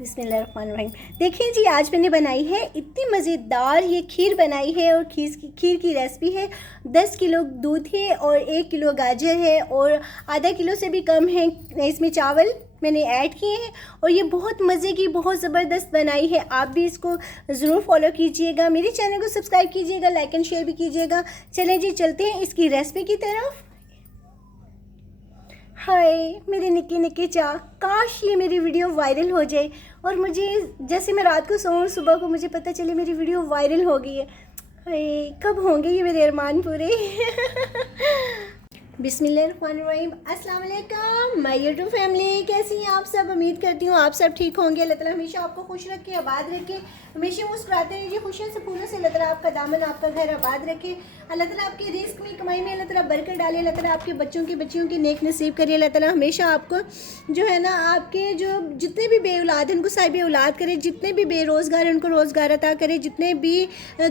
बिस्मिल्लाहिर्रहमानिर्रहीम। देखिए जी, आज मैंने बनाई है इतनी मज़ेदार ये खीर बनाई है। और खीर की रेसिपी है। 10 किलो दूध है और 1 किलो गाजर है और आधा किलो से भी कम है इसमें चावल मैंने ऐड किए हैं। और ये बहुत मज़े की, बहुत ज़बरदस्त बनाई है। आप भी इसको ज़रूर फॉलो कीजिएगा, मेरे चैनल को सब्सक्राइब कीजिएगा, लाइक एंड शेयर भी कीजिएगा। चलें जी, चलते हैं इसकी रेसिपी की तरफ। हाय मेरे निक्के निक्के चा, काश ये मेरी वीडियो वायरल हो जाए और मुझे, जैसे मैं रात को सोऊं सुबह को मुझे पता चले मेरी वीडियो वायरल हो गई है। हाय कब होंगे ये मेरे अरमान पूरे। बिस्मिल्लाहिर्रहमानिर्रहीम। अस्सलाम वालेकुम माय यूट्यूब फैमिली, कैसी हैं आप सब? उम्मीद करती हूँ आप सब ठीक होंगे। अल्लाह ताला हमेशा आपको खुश रखे, आबाद रखे, हमेशा मुस्कुराते रहिए, खुशियों से फूलों से अल्लाह ताला आपका दामन, आपका घर आबाद रखे। अल्लाह ताला आपके रिस्क में, कमाई में अल्लाह ताला बरकत डाले। अल्लाह ताला आपके बच्चों की बच्चियों की नेक नसीब करिए। अल्लाह ताला हमेशा आपको जो है ना, आपके जो जितने भी बे औलाद हैं उनको साहिब औलाद करे, जितने भी बेरोज़गार हैं उनको रोज़गार अता करे, जितने भी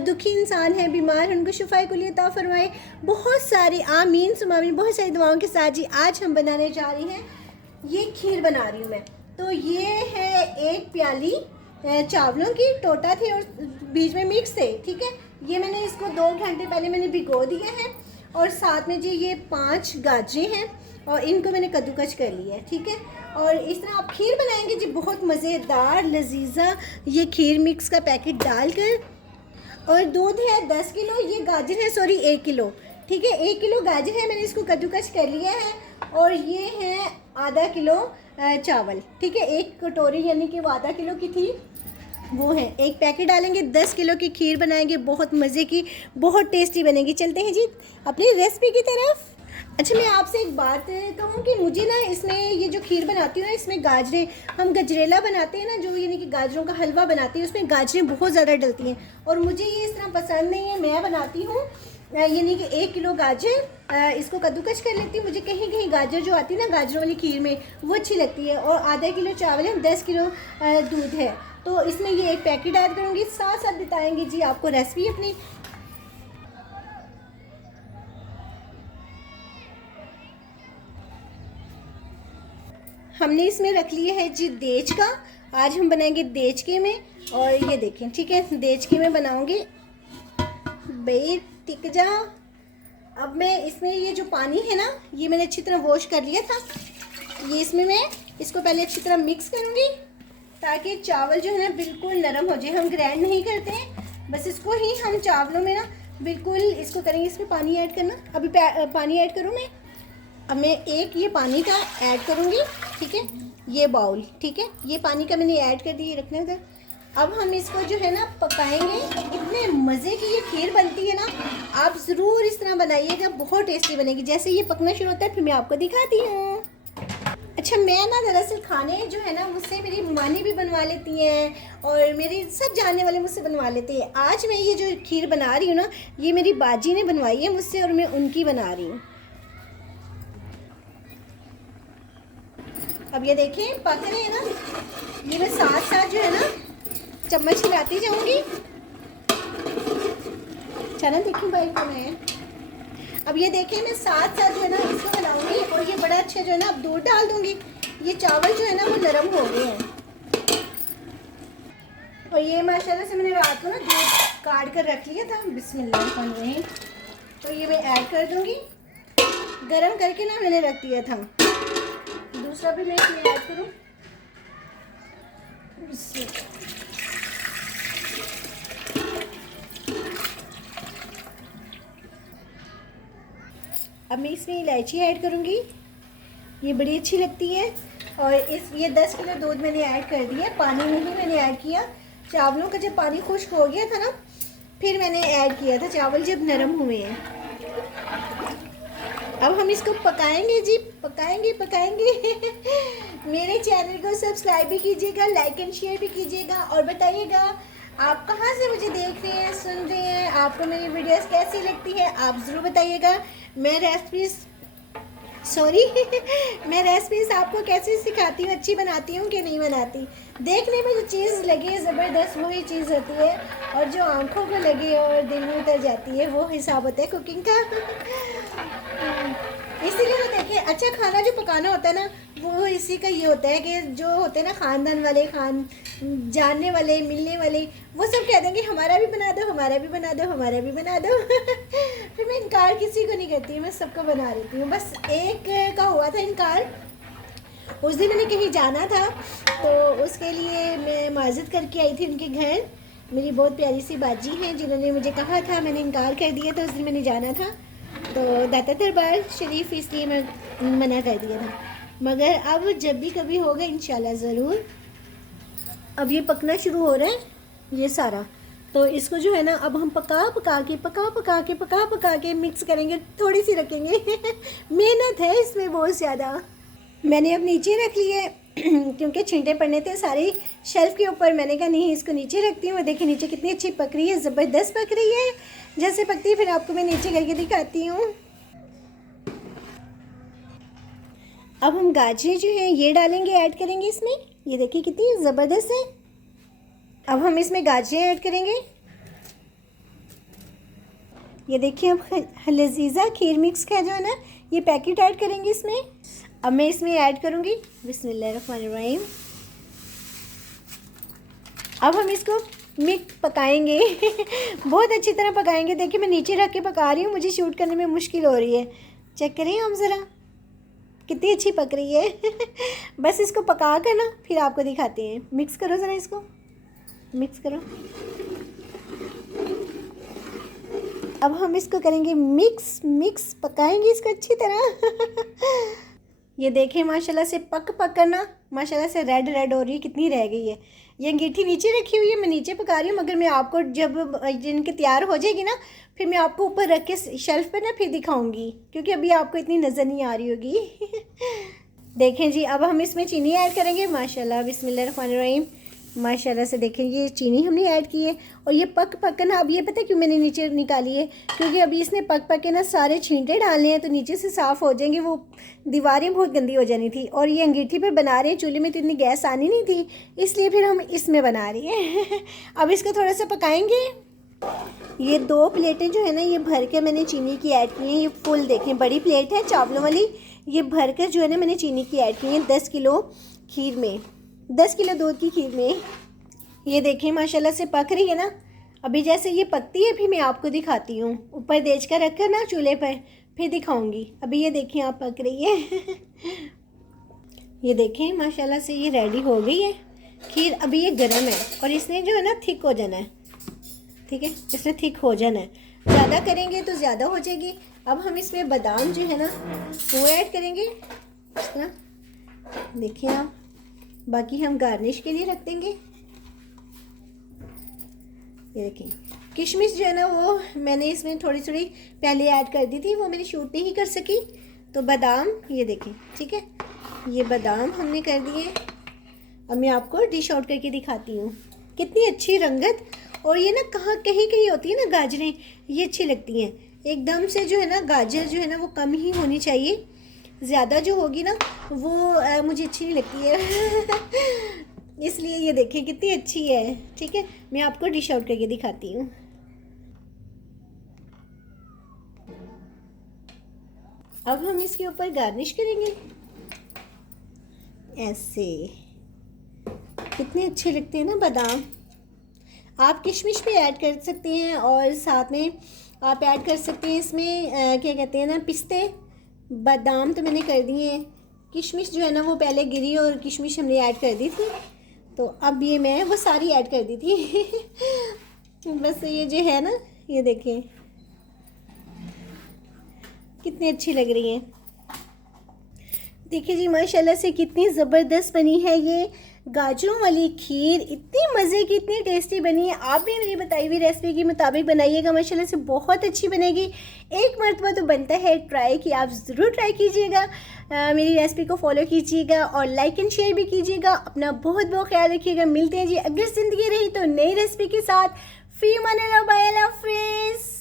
दुखी इंसान हैं, बीमार हैं, उनको शिफाए कुली अता फरमाए। बहुत सारी आमीन सुमामीन, बहुत सारी दुआओं के साथ जी आज हम बनाने जा रही हैं, ये खीर बना रही हूँ मैं। तो ये है 1 प्याली चावलों की, टोटा थे और बीच में मिक्स थे, ठीक है। ये मैंने इसको 2 घंटे पहले मैंने भिगो दिए हैं। और साथ में जी ये 5 गाजरें हैं और इनको मैंने कद्दूकस कर लिया है, ठीक है। और इस तरह आप खीर बनाएंगे जी, बहुत मज़ेदार लजीजा, ये खीर मिक्स का पैकेट डालकर। और दूध है 10 किलो, ये गाजर है 1 किलो, ठीक है। 1 किलो गाजर है, मैंने इसको कद्दूकस कर लिया है। और ये है आधा किलो चावल, ठीक है। 1 कटोरी यानी कि वो आधा किलो की थी, वो है। 1 पैकेट डालेंगे, 10 किलो की खीर बनाएंगे, बहुत मज़े की, बहुत टेस्टी बनेगी। चलते हैं जी अपनी रेसिपी की तरफ। अच्छा, मैं आपसे एक बात कहूँ कि मुझे ना इसमें ये जो खीर बनाती हूँ ना, इसमें गाजरें, हम गजरेला बनाते हैं ना, जो यानी कि गाजरों का हलवा बनाते हैं, उसमें गाजरें बहुत ज़्यादा डलती हैं और मुझे ये इस तरह पसंद नहीं है। मैं बनाती हूँ यानी कि 1 किलो गाजर इसको कद्दूकस कर लेती हूँ। मुझे कहीं कहीं गाजर जो आती है ना गाजरों वाली खीर में, वो अच्छी लगती है। और आधा किलो चावल है, 10 किलो दूध है, तो इसमें ये 1 पैकेट ऐड करूँगी। साथ साथ बताएंगे जी आपको रेसिपी अपनी। हमने इसमें रख लिया है जी देच का, आज हम बनाएंगे देचके में। और ये देखें, ठीक है, देचके में बनाऊंगी। भाई टिक जा। अब मैं इसमें ये जो पानी है ना, ये मैंने अच्छी तरह वॉश कर लिया था, ये इसमें मैं इसको पहले अच्छी तरह मिक्स करूँगी ताकि चावल जो है ना बिल्कुल नरम हो जाए। हम ग्राइंड नहीं करते हैं, बस इसको ही हम चावलों में ना बिल्कुल इसको करेंगे। इसमें पानी ऐड करना, अभी पानी ऐड करूँ मैं। अब मैं एक ये पानी का ऐड करूँगी, ठीक है, ये बाउल, ठीक है, ये पानी का मैंने ऐड कर दिया, रखना उधर। अब हम इसको जो है ना पकाएंगे। इतने मज़े की ये खीर बनती है ना, आप ज़रूर इस तरह बनाइएगा, बहुत टेस्टी बनेगी। जैसे ये पकना शुरू होता है फिर मैं आपको दिखाती हूँ। अच्छा, मैं ना दरअसल खाने जो है ना मुझसे मेरी मानी भी बनवा लेती हैं और मेरे सब जानने वाले मुझसे बनवा लेते हैं। आज मैं ये जो खीर बना रही हूँ ना, ये मेरी बाजी ने बनवाई है मुझसे और मैं उनकी बना रही हूँ। अब ये देखें पक रहे हैं ना, ये मैं साथ साथ जो है ना चम्मच हिलाती जाऊंगी। चना देखूँ भाई को मैं। अब ये देखें मैं साथ साथ जो है ना इसको हिलाऊंगी और ये बड़ा अच्छा जो है ना अब दूध डाल दूंगी। ये चावल जो है ना वो नरम हो गए हैं। और ये माशाल्लाह से मैंने रात को ना दूध काट कर रख लिया था। बिस्मिल्लाह। तो ये मैं ऐड कर दूंगी, गरम करके ना मैंने रख दिया था। दूसरा भी मैं इसमें ऐड करूँ। अब मैं इसमें इलायची ऐड करूँगी, ये बड़ी अच्छी लगती है। और ये 10 किलो दूध मैंने ऐड कर दिया, पानी में ही मैंने ऐड किया। चावलों का जब पानी खुश्क हो गया था ना, फिर मैंने ऐड किया था, चावल जब नरम हुए हैं। अब हम इसको पकाएंगे जी, पकाएंगे। मेरे चैनल को सब्सक्राइब भी कीजिएगा, लाइक एंड शेयर भी कीजिएगा और बताइएगा आप कहाँ से मुझे देख रहे हैं, सुन रहे हैं, आपको मेरी वीडियोस कैसी लगती है, आप ज़रूर बताइएगा। मैं रेसिपीज़ आपको कैसे सिखाती हूँ, अच्छी बनाती हूँ कि नहीं बनाती। देखने में जो चीज़ लगे ज़बरदस्त वही चीज़ होती है, और जो आंखों को लगे और दिल में उतर जाती है वो हिसाब होता है कुकिंग का। इसीलिए तो देखिए, अच्छा खाना जो पकाना होता है ना वो इसी का ये होता है कि जो होते हैं ना ख़ानदान वाले, जानने वाले, मिलने वाले, वो सब कह देंगे हमारा भी बना दो, हमारा भी बना दो, हमारा भी बना दो। फिर मैं इनकार किसी को नहीं करती, मैं सबको बना देती हूँ। बस एक का हुआ था इनकार, उस दिन मैंने कहीं जाना था तो उसके लिए मैं माजत करके आई थी उनके घर। मेरी बहुत प्यारी सी बाजी हैं जिन्होंने मुझे कहा था, मैंने इनकार कर दिया था। उस दिन मैंने जाना था तो दाता दरबार शरीफ, इसलिए मैं मना कर दिया था। मगर अब जब भी कभी होगा इंशाल्लाह ज़रूर। अब ये पकना शुरू हो रहा है ये सारा, तो इसको जो है ना अब हम पका के मिक्स करेंगे, थोड़ी सी रखेंगे। मेहनत है इसमें बहुत ज़्यादा। मैंने अब नीचे रख लिए क्योंकि छींटे पड़ने थे सारी शेल्फ़ के ऊपर। मैंने कहा नहीं, इसको नीचे रखती हूँ। देखिए नीचे कितनी अच्छी पक रही है, ज़बरदस्त पक रही है। जैसे पकती है फिर आपको मैं नीचे करके दिखाती हूँ। अब हम गाजरें जो हैं ये डालेंगे, ऐड करेंगे इसमें। ये देखिए कितनी ज़बरदस्त है। अब हम इसमें गाजरें ऐड करेंगे। ये देखिए अब लजीज़ा खीर मिक्स का जो है ना ये पैकेट ऐड करेंगे इसमें। अब मैं इसमें ऐड करूँगी बिस्मिल्लाहिर्रहमानिर्रहीम। अब हम इसको मिक्स पकाएंगे। बहुत अच्छी तरह पकाएंगे। देखिए मैं नीचे रख के पका रही हूँ, मुझे शूट करने में मुश्किल हो रही है। चेक करें हम ज़रा कितनी अच्छी पक रही है। बस इसको पका कर ना फिर आपको दिखाते हैं। मिक्स करो ज़रा, इसको मिक्स करो। अब हम इसको करेंगे मिक्स पकाएंगे इसको अच्छी तरह। ये देखें माशाल्लाह से पक कर ना माशाल्लाह से रेड हो रही है, कितनी रह गई है। ये अंगीठी नीचे रखी हुई है, मैं नीचे पका रही हूँ। मगर मैं आपको जब इनकी तैयार हो जाएगी ना फिर मैं आपको ऊपर रख के शेल्फ़ पे ना फिर दिखाऊंगी, क्योंकि अभी आपको इतनी नज़र नहीं आ रही होगी। देखें जी अब हम इसमें चीनी ऐड करेंगे। माशाल्लाह बिस्मिल्लाहिर्रहमानिर्रहीम। माशाल्लाह से देखें ये चीनी हमने ऐड की है। और ये पक के ना, अब ये पता है क्यों मैंने नीचे निकाली है, क्योंकि अभी इसने पक के ना सारे छींटे डालने हैं तो नीचे से साफ़ हो जाएंगे, वो दीवारें बहुत गंदी हो जानी थी। और ये अंगीठी पे बना रहे हैं, चूल्हे में तो इतनी गैस आनी नहीं थी, इसलिए फिर हम इसमें बना रही हैं। अब इसको थोड़ा सा पकाएंगे। ये 2 प्लेटें जो है ना ये भर के मैंने चीनी की ऐड की हैं। ये फुल देखें बड़ी प्लेट है चावलों वाली, ये भर कर जो है ना मैंने चीनी की ऐड की है 10 किलो खीर में, 10 किलो दूध की खीर में। ये देखें माशाल्लाह से पक रही है ना। अभी जैसे ये पकती है फिर मैं आपको दिखाती हूँ, ऊपर देच कर रख कर ना चूल्हे पर फिर दिखाऊंगी। अभी ये देखें आप पक रही है। ये देखें माशाल्लाह से ये रेडी हो गई है खीर। अभी ये गर्म है और इसने जो है ना थिक हो जाना है, ठीक है, इसने थिक हो जाना है। ज़्यादा करेंगे तो ज़्यादा हो जाएगी। अब हम इसमें बादाम जो है ना वो ऐड करेंगे इस तरह, देखिए आप। बाकी हम गार्निश के लिए रख देंगे। ये देखिए किशमिश जो है ना वो मैंने इसमें थोड़ी पहले ऐड कर दी थी, वो मैंने शूट नहीं कर सकी। तो बादाम ये देखें, ठीक है, ये बादाम हमने कर दिए। अब मैं आपको डिश आउट करके दिखाती हूँ कितनी अच्छी रंगत। और ये ना कहीं होती है ना गाजरें, ये अच्छी लगती हैं एकदम से। जो है ना गाजर जो है ना वो कम ही होनी चाहिए, ज़्यादा जो होगी ना वो मुझे अच्छी नहीं लगती है। इसलिए ये देखिए कितनी अच्छी है, ठीक है। मैं आपको डिश आउट करके दिखाती हूँ। अब हम इसके ऊपर गार्निश करेंगे ऐसे। कितने अच्छे लगते हैं ना बादाम। आप किशमिश भी ऐड कर सकते हैं और साथ में आप ऐड कर सकते हैं इसमें क्या कहते हैं ना पिस्ते। बादाम तो मैंने कर दिए हैं, किशमिश जो है ना वो पहले गिरी और किशमिश हमने ऐड कर दी थी, तो अब ये मैं वो सारी ऐड कर दी थी। बस ये जो है ना ये देखें कितनी अच्छी लग रही है। देखिए जी माशाल्लाह से कितनी ज़बरदस्त बनी है ये गाजरों वाली खीर, इतनी मज़े की, इतनी टेस्टी बनी है। आप भी मेरी बताई हुई रेसिपी के मुताबिक बनाइएगा, माशाल्लाह से बहुत अच्छी बनेगी। एक मरतबा तो बनता है ट्राई कि आप ज़रूर ट्राई कीजिएगा। मेरी रेसिपी को फॉलो कीजिएगा और लाइक एंड शेयर भी कीजिएगा। अपना बहुत बहुत ख्याल रखिएगा। मिलते हैं जी अगर ज़िंदगी रही तो नई रेसिपी के साथ। फी अमान अल्लाह, बाय अल्लाह हाफ़िज़।